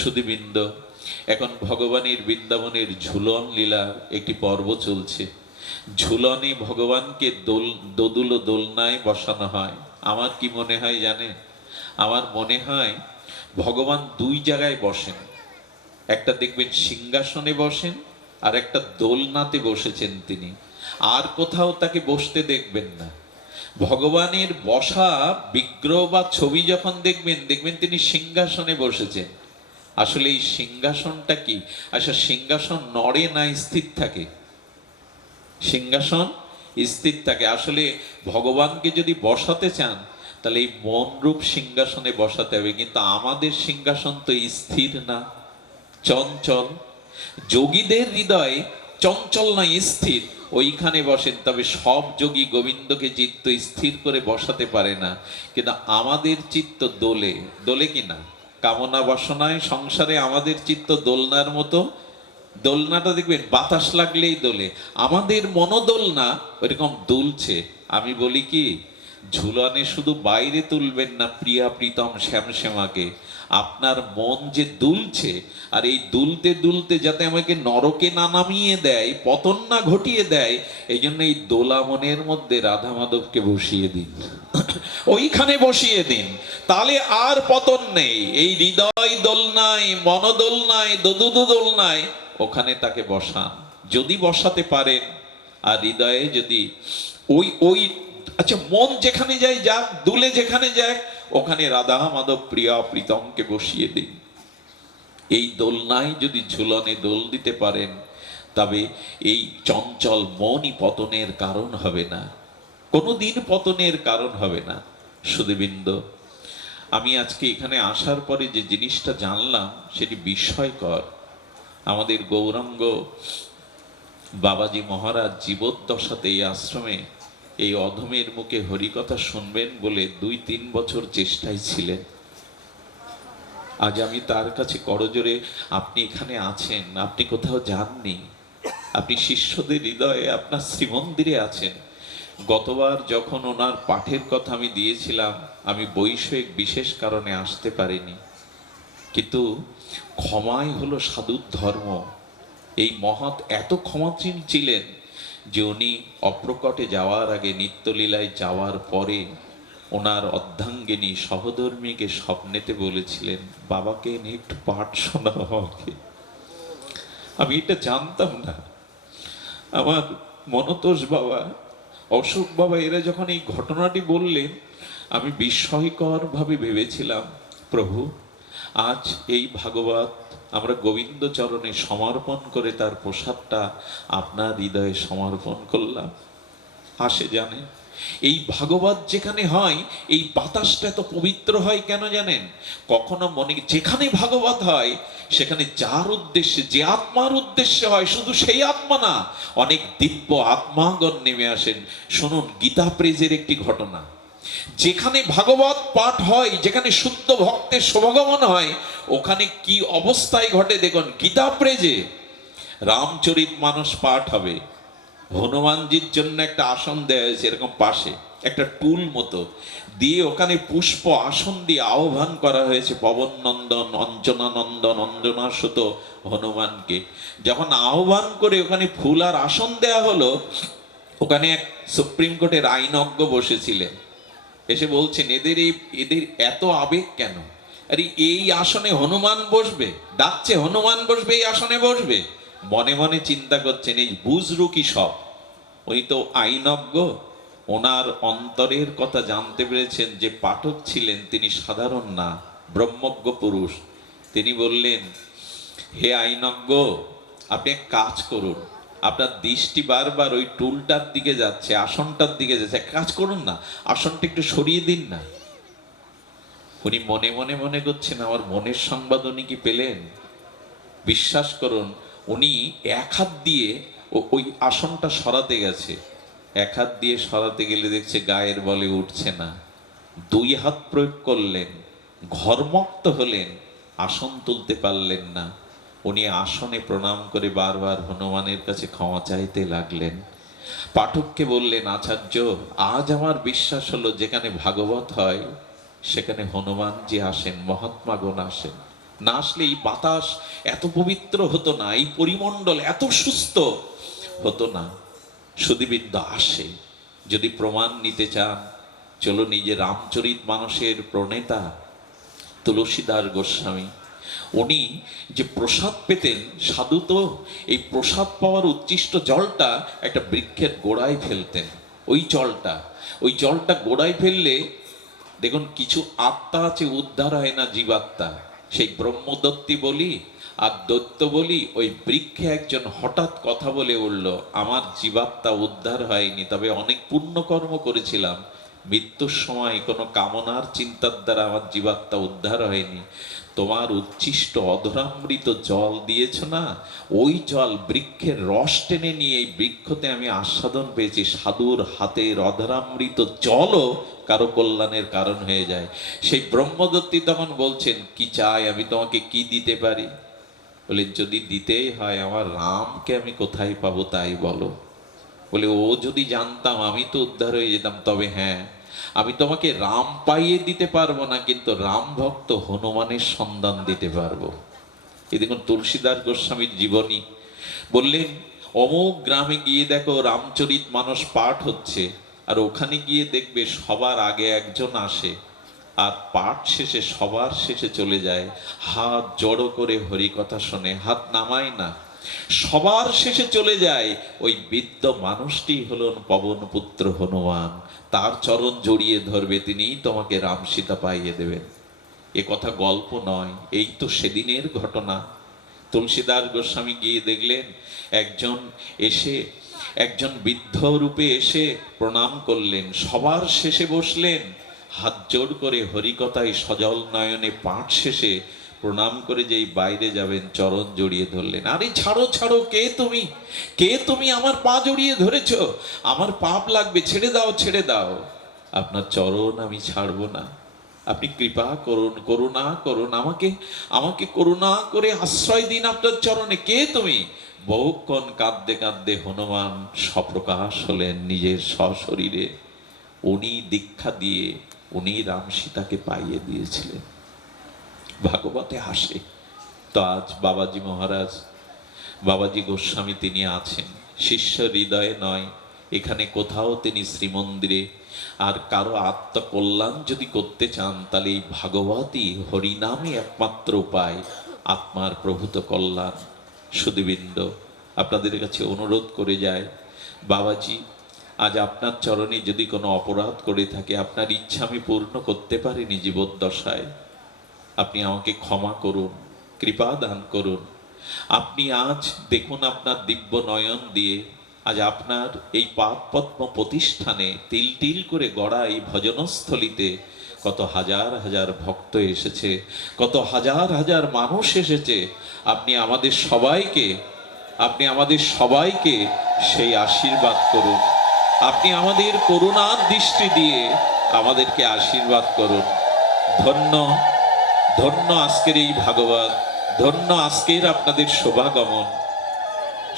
সুধীবৃন্দ, এখন ভগবানের বৃন্দাবনের ঝুলন লীলার একটি পর্ব চলছে। ঝুলনে ভগবানকে দোদুল দোলনায় বসানো হয়। আমার কি মনে হয় জানেন? আমার মনে হয় ভগবান দুই জায়গায় বসেন। একটা দেখবেন সিংহাসনে বসেন, আর একটা দোলনাতে বসেছেন তিনি। আর কোথাও তাকে বসতে দেখবেন না। ভগবানের বসা বিগ্রহ বা ছবি যখন দেখবেন, দেখবেন তিনি সিংহাসনে বসেছেন। আসলে এই সিংহাসনটা কি? আচ্ছা, সিংহাসন নড়ে না স্থির থাকে? সিংহাসন স্থির থাকে। আসলে ভগবানকে যদি বসাতে চান তাহলে এই মনরূপ সিংহাসনে বসাতে হবে। কিন্তু আমাদের সিংহাসন তো স্থির না, চঞ্চল। যোগীদের হৃদয় চঞ্চল না, স্থির, ওইখানে বসেন। তবে সব যোগী গোবিন্দকে চিত্ত স্থির করে বসাতে পারে না। কিন্তু আমাদের চিত্ত দোলে, দোলে কিনা কামনা বাসনায় সংসারে আমাদের চিত্ত দোলনার মতো। দোলনাটা দেখবেন বাতাস লাগলেই দোলে। আমাদের মনোদোলনা ওইরকম দুলছে। আমি বলি কি, ঝুলনে শুধু বাইরে তুলবেন না প্রিয়া প্রীতম শ্যামশ্যামাকে, আপনার মন যে দুলছে, আর এই দুলতে দুলতে যাতে আমাকে নরকে না নামিয়ে দেয়, পতন না ঘটিয়ে দেয়, এই জন্য এই দোলা মনের মধ্যে রাধা মাধবকে বসিয়ে দিন, ওইখানে বসিয়ে দিন, তাহলে আর পতন নেই। এই হৃদয় দোলনায়, মনোদোলনায়, দোদুদু দোলনায় ওখানে তাকে বসান, যদি বসাতে পারেন। আর হৃদয়ে যদি ওই ওই আচ্ছা, মন যেখানে যায় যাক, দুলে যেখানে যায়, ওখানে রাধা মাধব প্রিয়া প্রীতমকে বসিয়ে দিন। এই দোলনায় যদি ঝুলনে দোল দিতে পারেন, তবে এই চঞ্চল মনই পতনের কারণ হবে না, কোনোদিন পতনের কারণ হবে না। সুধীবৃন্দ, আমি আজকে এখানে আসার পরে যে জিনিসটা জানলাম সেটি বিস্ময়কর। আমাদের গৌরাঙ্গ বাবাজি মহারাজ জীবদ্দশাতে এই আশ্রমে এই অধমের মুখে হরিকথা শুনবেন বলে 2-3 বছর চেষ্টায় ছিলেন। আজ আমি তার কাছে করজোরে, আপনি এখানে আছেন, আপনি কোথাও যাননি, আপনি শিষ্যদের হৃদয়ে আপনার শ্রীমন্দিরে আছেন। গতবার যখন ওনার পাঠের কথা আমি দিয়েছিলাম, আমি বৈষয়িক বিশেষ কারণে আসতে পারিনি, কিন্তু ক্ষমাই হলো সাধুর ধর্ম। এই মহৎ এত ক্ষমাশীল ছিলেন যে উনি অপ্রকটে যাওয়ার আগে, নিত্যলীলায় যাওয়ার পরে, ওনার অর্ধাঙ্গিনী সহধর্মীকে স্বপ্নেতে বলেছিলেন, বাবাকে এনে একটু পাঠ শোনাও আমাকে। আমি এটা জানতাম না। আমার মনতোষ বাবা, অশোক বাবা, এরা যখন এই ঘটনাটি বললেন, আমি বিস্ময়কর ভাবে ভেবেছিলাম, প্রভু আজ এই ভাগবত আমরা গোবিন্দ চরণে সমর্পণ করে তার প্রসাদটা আপনার হৃদয়ে সমর্পণ করলাম। আসে জানেন, এই ভাগবত যেখানে হয়, এই বাতাসটা এত পবিত্র হয় কেন জানেন? কখনো মনে, যেখানে ভাগবত হয় সেখানে যার উদ্দেশ্যে, যে আত্মার উদ্দেশ্যে হয়, শুধু সেই আত্মা না, অনেক দিব্য আত্মাগণ নেমে আসেন। শুনুন গীতা প্রেজের একটি ঘটনা। যেখানে ভাগবত পাঠ হয়, যেখানে শুদ্ধ ভক্তের শুভাগমন হয়, ওখানে কি অবস্থায় ঘটে দেখুন। গীতা প্রেজে রামচরিত মানস পাঠ হবে, হনুমানজির জন্য একটা আসন দেওয়া হয়েছে, এরকম পাশে একটা টুল মতো দিয়ে, ওখানে পুষ্প আসন দিয়ে আহ্বান করা হয়েছে পবন নন্দন অঞ্জনানন্দন অঞ্জনাসুত হনুমানকে। যখন আহ্বান করে ওখানে ফুল আর আসন দেয়া হলো, ওখানে এক সুপ্রিম কোর্টের আইনজ্ঞ বসেছিলেন, এসে বলছেন, এদের এত আবেগ কেন? আরে এই আসনে হনুমান বসবে, ডাকছে হনুমান বসবে, এই আসনে বসবে। মনে মনে চিন্তা করছেন, এই বুঝরু কি সব? উনি তো আইনজ্ঞ, ওনার অন্তরের কথা জানতে পেরেছেন। যে পাঠক ছিলেন তিনি সাধারণ না, ব্রহ্মজ্ঞ পুরুষ। তিনি বললেন, হে আইনজ্ঞ, আপনি এক কাজ করুন, আপনার দৃষ্টি বারবার ওই টুলটার দিকে যাচ্ছে, আসনটার দিকে যাচ্ছে, এক কাজ করুন না, আসনটা একটু সরিয়ে দিন না। উনি মনে মনে মনে করছেন, আমার মনের সংবাদ উনি কি পেলেন? বিশ্বাস করুন, উনি এক হাত দিয়ে ওই আসনটা সরাতে গেছে, এক হাত দিয়ে সরাতে গেলে দেখছে গায়ের বলে উঠছে না। 2 হাত প্রয়োগ করলেন, ঘর্মক্ত হলেন, আসন তুলতে পারলেন না। উনি আসনে প্রণাম করে বারবার হনুমানের কাছে ক্ষমা চাইতে লাগলেন। পাঠককে বললেন, আচার্য, আজ আমার বিশ্বাস হলো যেখানে ভাগবত হয় সেখানে হনুমানজি আসেন, মহাত্মাগণ আসেন। না আসলে এই বাতাস এত পবিত্র হতো না, এই পরিমণ্ডল এত সুস্থ হতো না। সুধীবৃন্দ, আসে। যদি প্রমাণ নিতে চান, চলুন এই যে রামচরিত মানসের প্রণেতা তুলসীদাস গোস্বামী, উনি যে প্রসাদ পেতেন, সাধু তো এই প্রসাদ পাওয়ার উচ্ছিষ্ট জলটা একটা বৃক্ষের গোড়ায় ফেলতেন। ওই জলটা গোড়ায় ফেললে দেখুন, কিছু আত্মা আছে উদ্ধার হয় না, জীবাত্মা। সেই ব্রহ্মদত্তি বলি আর দৈত্য বলি, ওই বৃক্ষে একজন হঠাৎ কথা বলে উঠল, আমার জীবাত্মা উদ্ধার হয়নি, তবে অনেক পুণ্যকর্ম করেছিলাম, মৃত্যুর সময় কোনো কামনার চিন্তার দ্বারা আমার জীবাত্মা উদ্ধার হয়নি। তোমার উচ্ছিষ্ট অধরামৃত জল দিয়েছ না, ওই জল বৃক্ষের রস টেনে নিয়ে এই বৃক্ষতে আমি আস্বাদন পেয়েছি। সাধুর হাতের অধরামৃত জলও কারো কল্যাণের কারণ হয়ে যায়। সেই ব্রহ্মদত্তি তখন বলছেন, কি চাই, আমি তোমাকে কি দিতে পারি? বলে, যদি দিতেই হয় আমার রামকে আমি কোথায় পাবো তাই বলো। বলে, ও যদি জানতাম আমি তো উদ্ধার হয়ে যেতাম। তবে হ্যাঁ, আমি তোমাকে রাম পাইয়ে দিতে পারবো না, কিন্তু রাম ভক্ত হনুমানের সন্ধান দিতে পারবো। এই দেখুন তুলসীদাস গোস্বামীর জীবনী। বললেন, অমুক গ্রামে গিয়ে দেখো রামচরিত মানস পাঠ হচ্ছে, আর ওখানে গিয়ে দেখবে সবার আগে একজন আসে, আর পাঠ শেষে সবার শেষে চলে যায়, হাত জড়ো করে হরিকথা শোনে, হাত নামায় না, সবার শেষে চলে যায়। ওই বৃদ্ধ মানুষটি হলেন পবন পুত্র হনুমান, তার চরণ জড়িয়ে ধরবে, তিনিই তোমাকে রাম সীতা পাইয়ে দেবেন। এ কথা গল্প নয়, এই তো সেদিনের ঘটনা। তুলসীদাস গোস্বামী গিয়ে দেখলেন একজন বৃদ্ধ রূপে এসে প্রণাম করলেন, সবার শেষে বসলেন, হাত জোড় করে হরিকথায় সজল নয়নে পাঠ শেষে প্রণাম করে যেই বাইরে যাবেন, চরণ জড়িয়ে ধরলেন। আরে ছাড়ো ছাড়ো, কে তুমি আমার পা জড়িয়ে ধরেছ, আমার পাপ লাগবে, ছেড়ে দাও ছেড়ে দাও। আপনার চরণ আমি ছাড়বো না, আপনি কৃপা করুন, করুণা করুন, আমাকে করুণা করে আশ্রয় দিন আপনার চরণে। কে তুমি? বহুক্ষণ কাঁদতে কাঁদতে হনুমান স্বপ্রকাশ হলেন নিজের সশরীরে। উনি দীক্ষা দিয়ে উনি রাম সীতাকে পাইয়ে দিয়েছিলেন। ভাগবতে হাসে। তো আজ বাবাজি মহারাজ, বাবাজি গোস্বামী তিনি আছেন শিষ্য হৃদয়ে নয়, এখানে কোথাও তিনি শ্রীমন্দিরে। আর কারো আত্মকল্যাণ যদি করতে চান, তাহলে এই ভাগবতী হরিনামই একমাত্র উপায় আত্মার প্রভূত কল্যাণ। সুধীবৃন্দ, আপনাদের কাছে অনুরোধ করে যায়, বাবাজি আজ আপনার চরণে যদি কোনো অপরাধ করে থাকে, আপনার ইচ্ছা আমি পূর্ণ করতে পারিনি জীবদ্দশায়, আপনি আমাকে ক্ষমা করুন, কৃপা দান করুন। আপনি আজ দেখুন আপনার দিব্য নয়ন দিয়ে, আজ আপনার এই পাদ পদ্ম প্রতিষ্ঠানে তিল তিল করে গড়া এই ভজনস্থলিতে কত হাজার হাজার ভক্ত এসেছে, কত হাজার হাজার মানুষ এসেছে। আপনি আমাদের সবাইকে সেই আশীর্বাদ করুন। আপনি আমাদের করুণার দৃষ্টি দিয়ে আমাদেরকে আশীর্বাদ করুন। ধন্য ধন্য আজকের এই ভাগবত, ধন্য আজকের আপনাদের শোভাগমন।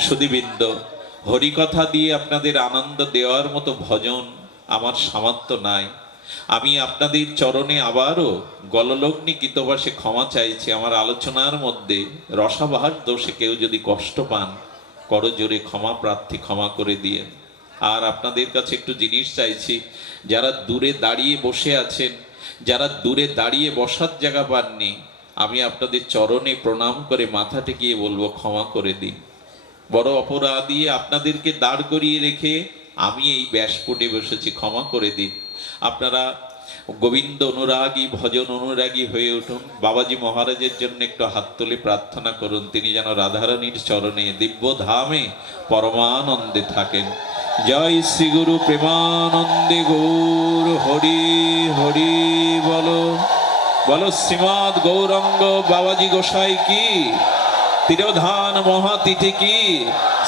সুধীবৃন্দ, হরিকথা দিয়ে আপনাদের আনন্দ দেওয়ার মতো ভজন আমার সামর্থ্য নাই। আমি আপনাদের চরণে আবারও গললগ্নি কৃতবাসে ক্ষমা চাইছি। আমার আলোচনার মধ্যে রসাভাস দোষে কেউ যদি কষ্ট পান, করজোরে ক্ষমা প্রার্থী, ক্ষমা করে দিয়েন। আর আপনাদের কাছে একটু জিনিস চাইছি, যারা দূরে দাঁড়িয়ে বসে আছেন, যারা দূরে দাঁড়িয়ে বসার জায়গা পাননি, আমি আপনাদের চরণে প্রণাম করে মাথা টেকিয়ে বলবো, ক্ষমা করে দিন। বড় অপরাধী আপনাদেরকে দাঁড় করিয়ে রেখে আমি এই ব্যাসপটে বসেছি, ক্ষমা করে দিন। আপনারা গোবিন্দ অনুরাগী, ভজন অনুরাগী হয়ে উঠুন। বাবাজি মহারাজের জন্য একটু হাত তুলে প্রার্থনা করুন, তিনি যেন রাধারানীর চরণে দিব্য ধামে পরমানন্দে থাকেন। জয় শ্রী গুরু প্রেমানন্দে গৌর হরি হরি বলো, বলো শ্রীমৎ গৌরাঙ্গ বাবাজি গোসাই কি, তিরোধান মহাতিথি কি,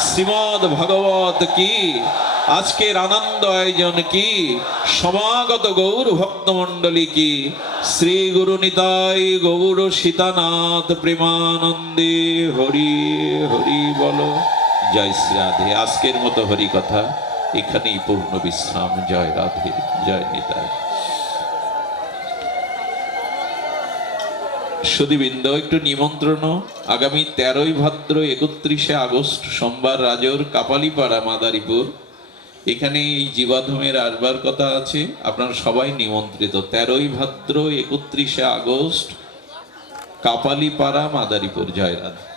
শ্রীমৎ ভাগবত কি, আজকের আনন্দ আয়োজন কি, সমাগত গৌর ভক্তমণ্ডলী কি, শ্রী গুরু নিতাই গৌর সীতানাথ প্রেমানন্দে হরি হরি বলো। জয় শ্রী রাধে। আজকের মতো হরি কথা এখানেই পূর্ণ বিশ্রাম। জয় রাধে, জয় নিতাই। সুধীবৃন্দ, একটু নিমন্ত্রণ। আগামী 13ই ভাদ্র 31শে আগস্ট সোমবার রাজোর কাপালিপাড়া মাদারীপুর, এখানে এই জীবাধমের আসবার কথা আছে। আপনারা সবাই নিমন্ত্রিত। 13ই ভাদ্র 31শে আগস্ট কাপালিপাড়া মাদারীপুর। জয় রাধা।